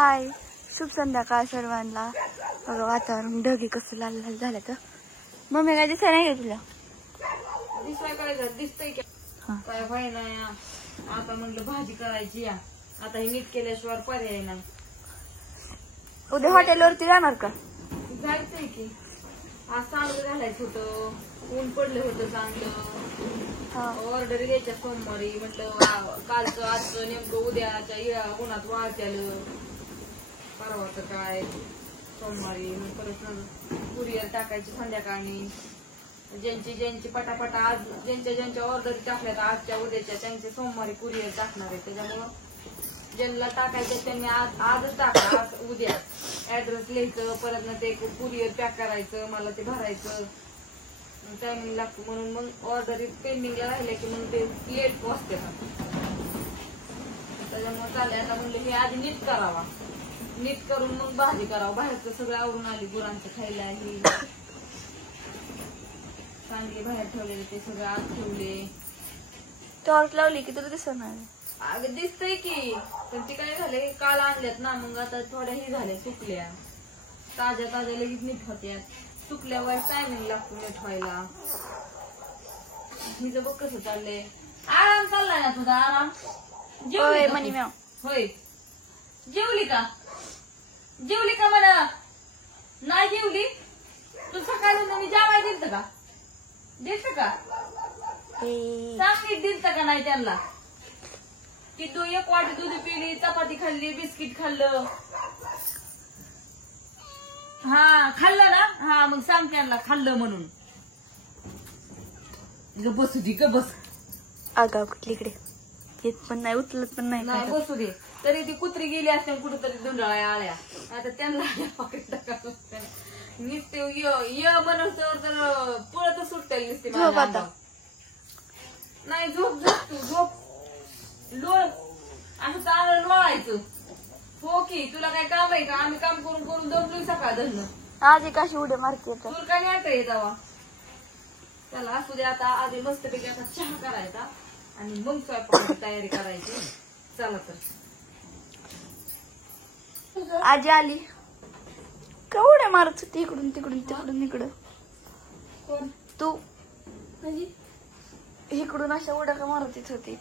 हाय, शुभ संध्याकाळ सर्वांना. बघा वातावरण ढगी कसं लाल लाल झालं तर. मम्मी काय दिसाय नाही तुला? दिसाय काय दिसतंय की काय व्हायना. आता म्हणलं भाजी करायची या. आता हे नीट केल्याशिवाय पर्याय नाही. उद्या हॉटेलवरती जाणार का? जायचंय की. आज चांगलं घालायचं होतं, ऊन पडलं होतं चांगलं. ऑर्डर घ्यायच्या सोमवारी. म्हटलं कालचं आजचं नेमकं उद्याच्या उन्हात वाळत्यालं. परवाचं काय सोमवारी परत कुरिअर टाकायची संध्याकाळी. ज्यांची पटापटा आज ज्यांच्या ऑर्डर टाकल्यात आजच्या उद्याच्या त्यांचे सोमवारी कुरिअर टाकणार आहे. त्याच्यामुळं ज्यांना टाकायचं त्यांनी आजच टाका. आज उद्या ऍड्रेस लिहायचं, परत ना ते कुरिअर पॅक करायचं, मला ते भरायचं, टायमिंग लागतो. म्हणून मग ऑर्डर पेंडिंगला राहिले की मग ते लेट पोचते. त्याच्यामुळे चाललंय आता म्हणलं हे आधी नीट करावा. नीट करून मग भाजी करावं. बाहेरचं सगळं आवरून आली. गुरांचं खायला ही चांगले बाहेर ठेवलेले ते सगळं आत ठेवले. टॉर्च लावली की तुला दिसणार. अगं दिसतंय की, पण ते काय झाले काल आणल्यात ना, मग आता थोड्या ही झाल्या सुकल्या. ताज्या लगेच नीट होत्यात. सुकल्यावर टायमिंग लागतो नीट व्हायला. हिचं बघ कसं चाललंय. आराम चाललाय ना तुझा? आराम जेवली म्हणे म्या. होय, जेवली का? जेवली का म्हणा? नाही जेवली तू? सकाळी मी जेवाय दिलत का? दिलत का? चांगली दिलत का नाही त्यांना? की तू एक वाटी दूध पिली, चपाती खाल्ली, बिस्किट खाल्लं. हा खाल्लं ना? हा मग सांग त्यांना खाल्लं म्हणून. ग बसू दे, ग बस. आगाव कुठलीकडे येत पण नाही, उचलत पण नाही. नाही बसू दे. तरी ती कुत्री गेली असते कुठेतरी धुंडाळ्या आल्या. आता त्यांना नुसते म्हणत तर पळत सुटते नुसते. नाही झोप तू झोप. लोळ असं चांगलं लोळायचं. हो की तुला काय काम आहे का? आम्ही काम करून करून दमलोय सकाळ धरणं. आज एक अशी उड्या मारते. तुला काय नाही येत तेव्हा. त्याला असू दे. आता आधी मस्तपैकी आता चहा करायचा आणि मग स्वयंपाकाची तयारी करायची. चला तर आजी आली का उड्या मारत होती इकडून तिकडून तिकडून इकडं. कोण? तू इकडून अशा उड्या का मारत होती?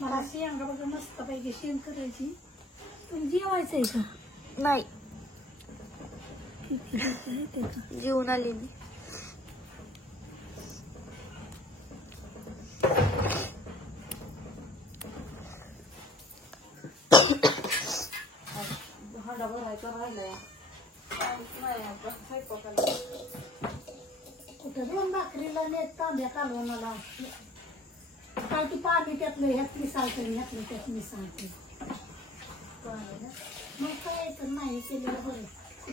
मला शेंगा बघा मस्त पैकी शेंग करायची. पण जेवायचंय का? नाही, जेवून आली मी. भांडा भरायचा राहिलाय. कुठं दोन भाकरीला नेत तांब्या कालवणाला. काय ती पाणी त्यातलं ह्यात मिसाळतं, ह्यातलं त्यात मिसाळते. मग काय तर नाही केलेलं बरं.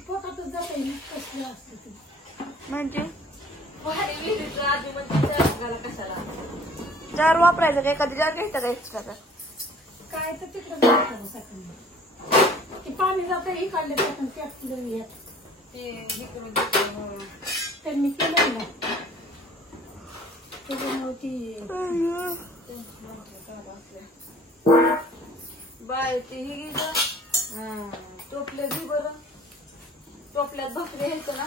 पोटातच जात कसलं असतं ते. म्हणजे आधी म्हणजे कशाला जार वापरायचं का? एखादी जार घ्यायचं का एक्स्ट्रा? काय तर तिकडं जातं सकाळी. ते पाणी जातं हे काढलं त्यातून त्यातलं ह्यात त्यांनी केलं ना. त्याच्यामुळे ती बाय ती ही घे. टोपल्या घे बरं. टोपल्यात भाकरी घ्यायचं ना.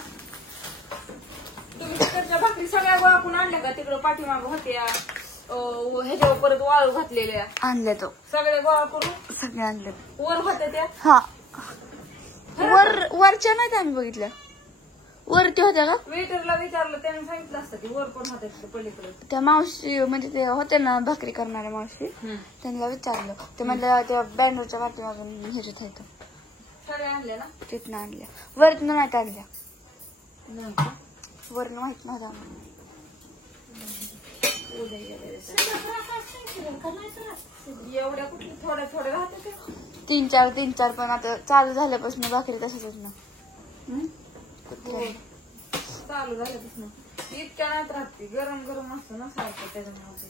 तुम्ही तिकडच्या भाकरी सगळ्या गोळाकून आणल्या का? तिकडं पाठीमाग होत्या ह्याच्यावर परत वाळू घातलेल्या आणल्या. तो सगळ्या गोळा करून सगळ्या आणल्या. वर होत्या त्या. हा, वरच्या नाही आम्ही बघितल्या. वरती होत्या का? वेटरला विचारलं त्याने सांगितलं असतं की वर पण होत्या पलीकडे. त्या मावशी म्हणजे ते होते ना भाकरी करणाऱ्या मावशी, त्यांना विचारलं. ते म्हणलं त्या बॅनरच्या पाठीमागून ह्याच्यात आहेत. सगळ्या आणल्या ना? तिथनं आणल्या. वरनं नाहीत आणल्या. वरनं माहित नव्हतं आम्हाला. एवढ्या कुठे थोड्या थोड्या राहते. तीन चार पण आता चालू झाल्यापासून भाकरी तसंच ना. चालू झाल्यापासून इतक्या नाहीत राहते. गरम गरम असतं ना सारखं. त्याच्यामुळे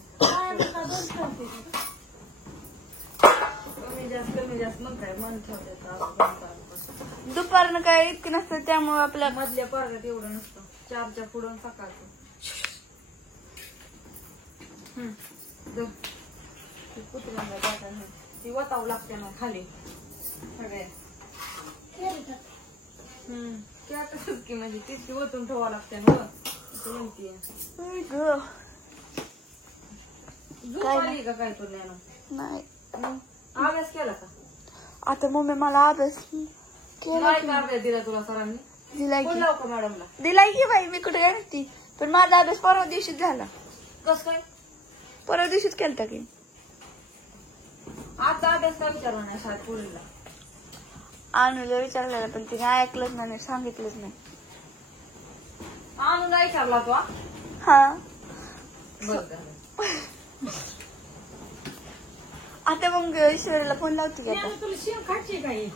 कमी जास्त मग काय मन ठेवतात. दुपारनं काय इतकी नसतं त्यामुळे आपल्या मधल्या पर्गात एवढं नसतं. 4च्या पुढं सकाळचं. कुत्र्यांना जाताना ती वतावं लागते ना खाली सगळ्या. त्या कसं की म्हणजे ती ओतून ठेवावं लागते ना म्हणतीये. झोप आली का काय तुला? नाही. अभ्यास केला का? आता मम्मी मला अभ्यास केला काय का अभ्यास दिला तुला सरांनी? दिलाय बोल की लाव का मॅडमला? दिलाय की बाई, मी कुठे काय नसती. पण माझा अभ्यास परवा दिवशीच झाला. कस काय? परवा दिवशीच केलता की. आता अभ्यास का विचारला नाही शाळेत पोरीला? आणूला विचारलेलं पण तिने ऐकलंच नाही, सांगितलंच नाही. आणून नाही विचारला तो? हा. बरं. आता मग ईश्वरीला फोन लावते की आता. तुला शेण खायची काही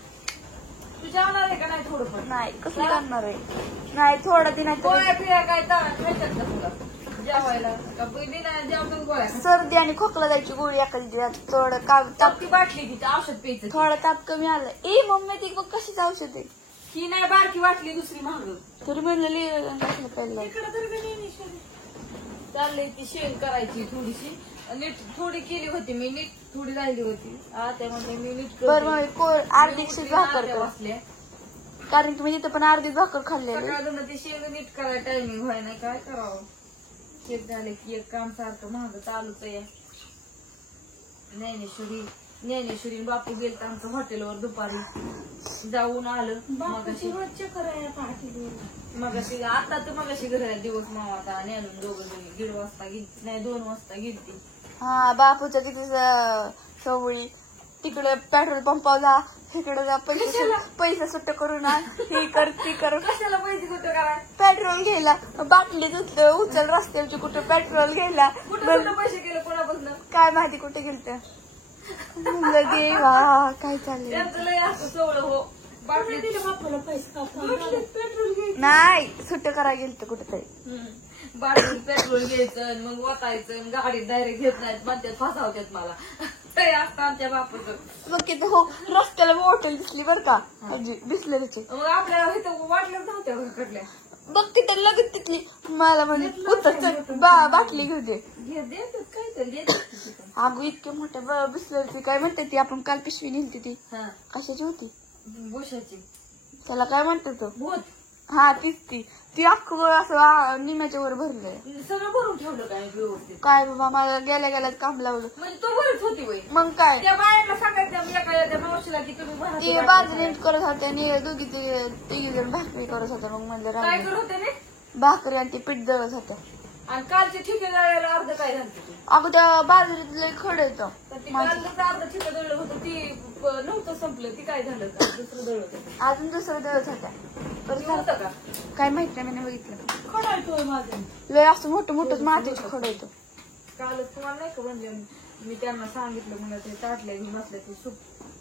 तू जेवणार आहे का नाही थोडंफार? नाही कसं करणार आहे. नाही थोडं ती नाही गोळ्या फिऱ्या काय खायच्यात का तुला जेवायला? का बहिणी नाही जेवतात गोळ्या? सर्दी आणि खोकला जायची गोळी एखादी दिवस. थोडं ताप ताप ती बाटली तिचं औषध प्यायचं. थोडा ताप कमी आला. ए मम्मी ती बघ कशीच औषध आहे. ही नाही बारकी वाटली दुसरी महाग. तरी म्हणलं कसलं पहिलं. इकडे तरी बी नाही चाललंय ती शेण करायची थोडीशी. नीट थोडी केली होती मी, नीट थोडी राहिली होती. त्या म्हणते मी नीट बरं मग अर्धी शिज भाकर कर. बसल्या कारण की मी तिथं पण अर्धी भाकर खाल्लेली. सकाळ ती शेण नीट करायला टायमिंग व्हाय नाही. काय करावं? चेक झाले की एक काम सारखं महाग चालूच आहे. ज्ञानेश्वरी बापू गेलत आमचं हॉटेलवर दुपारी जाऊन आलं. मगाशी आता तर मगाशी घरी दिवस मावाता नेलून दोघं जणी 1:30 वाजता गेली नाही 2 वाजता गेली. हा बापूच्या तिथे चवळी तिकडे पेट्रोल पंपाला तिकडे जा पैसे सुट्ट करून हे कर ती कर. कशाला पैसे कुठं कराय? पेट्रोल घ्यायला बाटली उचल रस्त्यावरची कुठे पेट्रोल घ्यायला. कुठं पैसे गेले कोणापासून काय माहिती कुठे गेलत. म्हणलं देवा काय चाललंय. त्यांचं लय असं सवळ हो. बाटली बापाला पैसे पेट्रोल घ्यायचं नाही सुट्ट करायला गेलत कुठेतरी. बाटली पेट्रोल घ्यायचं मग वाटायचं. गाडीत डायरेक्ट घेत नाहीत म्हणतात फसावतात मला. ते असतं आमच्या बापाचं. मग किती हो रस्त्याला हॉटेल दिसली बरं का बिसलेरीची. मग आपल्याला इथं वाटलं नव्हत्या कडल्या. बघ तिथे लगेच तिथली मला म्हणे उतर बाटली घेऊ दे. काहीतरी अगं इतके मोठ्या बिसलेरीची काय म्हणते ती आपण काल पिशवी नेलती ती कशाची होती? बोशाची. त्याला काय म्हणते तो? भूत. हा तीच ती अख्खं असं निम्याच्या वर भरलंय. सगळं भरून ठेवलं काय व्यवस्थित? काय बाबा मला गेल्या काम लावलं. म्हणजे तो भरत होती वय. मग काय त्या बायांना सांगायचं त्या मावशीला की तुम्ही भरा. ती बाजरी करत होते आणि दोघी तिघी जण भाकरी करत होत्या. मग म्हणलं काय करत होते ना भाकरी आणि ती पीठ दळत होत्या. आणि कालचे ठिके दळायला अर्ध काय झालं? अगं त्या बाजरीतलं खड येतं. कालचं अर्ध ठिके दळलं होतं ती नव्हतं संपलं. ती काय झालं का दुसरं दळलं होतं? अजून दुसरं दळत होत्या. होतं का काय माहित नाही मी बघितलं. खडायचोय माझं लय असं मोठं मोठं मातीचं खड येतं. कालच तुम्हाला नाही का म्हणजे मी त्यांना सांगितलं म्हणलं ते ताटल्या घेऊन बसले ते सूप.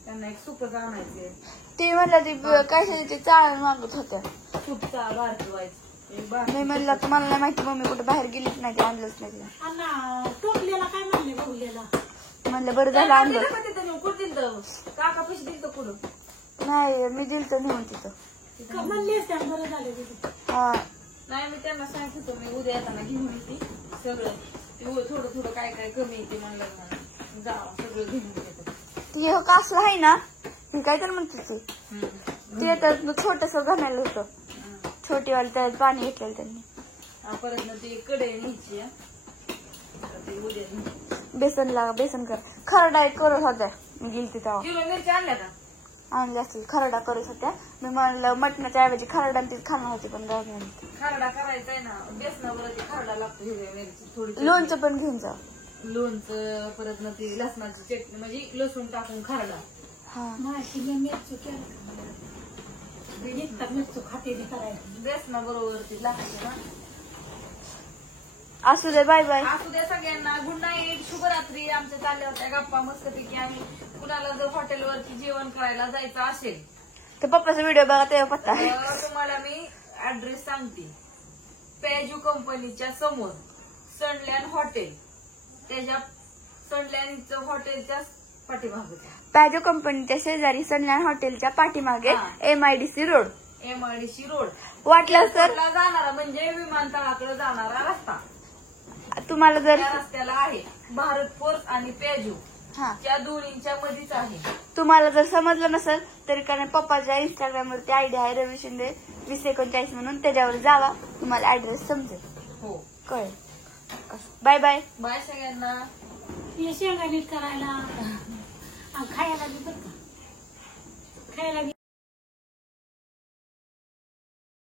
त्यांना एक सूपच आणायचे. ते म्हणलं ती कशाची चाळ मागत होत्या. सूपचा बारकी व्हायचं. मी म्हणलं तुम्हाला नाही माहिती मम्मी कुठे बाहेर गेलीच नाही आणलंच नाही. अण्णा टोपलेला काय म्हणले बघलेला म्हणलं बरं झालं आणलं. कुठं दिलं काका पैसे दिलं कुठं? नाही मी दिल तर नेऊन तिथं. म्हणले बरं झाले तिथे. हा नाही मी त्यांना सांगितलं होतं मी उद्या येताना घेऊन येते सगळं. थोडं थोडं काय काय कमी येते म्हणलं म्हणून जावं सगळं घेऊन येतं. ती कासला आहे ना हे काय तर म्हणते ते तर छोटस घालायला होतं. छोटीवाली त्यात पाणी घेतलेलं त्यांनी. परत ना ती कडे न्यायची उद्या बेसन कर खरडा करत होत्या. मी गेली तेव्हा किलो मिरची आणल्या का? आणले असतील खरडा करत होत्या. मी म्हणलं मटणाच्या ऐवजी खरडा तीच खाणार होती पण गाव खरडा करायचा आहे ना बेसनावरती खरडा लागतो. हिरव्या मिरची थोडी लोणचं पण घेऊन जा. लोणचं परत ना ती लसणाची चटणी म्हणजे लसूण टाकून खरडा. हा मिरची केलं मिरची खाते करायचं बेसना बरोबर ती लागते ना. असू दे बाय बाय. असू द्या सगळ्यांना. गुड नाईट शुभरात्री. आमच्या चालल्या होत्या गप्पा मस्तपैकी. आणि कुणाला जर हॉटेलवरती जेवण करायला जायचं असेल तर पप्पाचा व्हिडिओ बघा तेव्हा पत्ता आहे. तुम्हाला मी ऍड्रेस सांगते. पेजू कंपनीच्या समोर सनलँड हॉटेल. त्याच्या सनलँड हॉटेलच्या पाठीमागे पॅजो कंपनीच्या शेजारी सनलँड हॉटेलच्या पाठीमागे MIDC रोड. MIDC रोड वाटलं तर जाणारा म्हणजे विमानतळाकडे जाणारा रस्ता. तुम्हाला जर त्या रस्त्याला आहे भारत फोर्स आणि पेजू. हा त्या दोन्हींच्या मध्येच आहे. तुम्हाला जर समजलं नसेल तरी का नाही पप्पाच्या इंस्टाग्राम वरती आयडी आहे रवी शिंदे 2039 म्हणून, त्याच्यावर जावा तुम्हाला ऍड्रेस समजेल. हो कळेल. Bye bye. बाय सगळ्यांना. हे शेंगा नीट करायला खायला बी बरं का खायला बी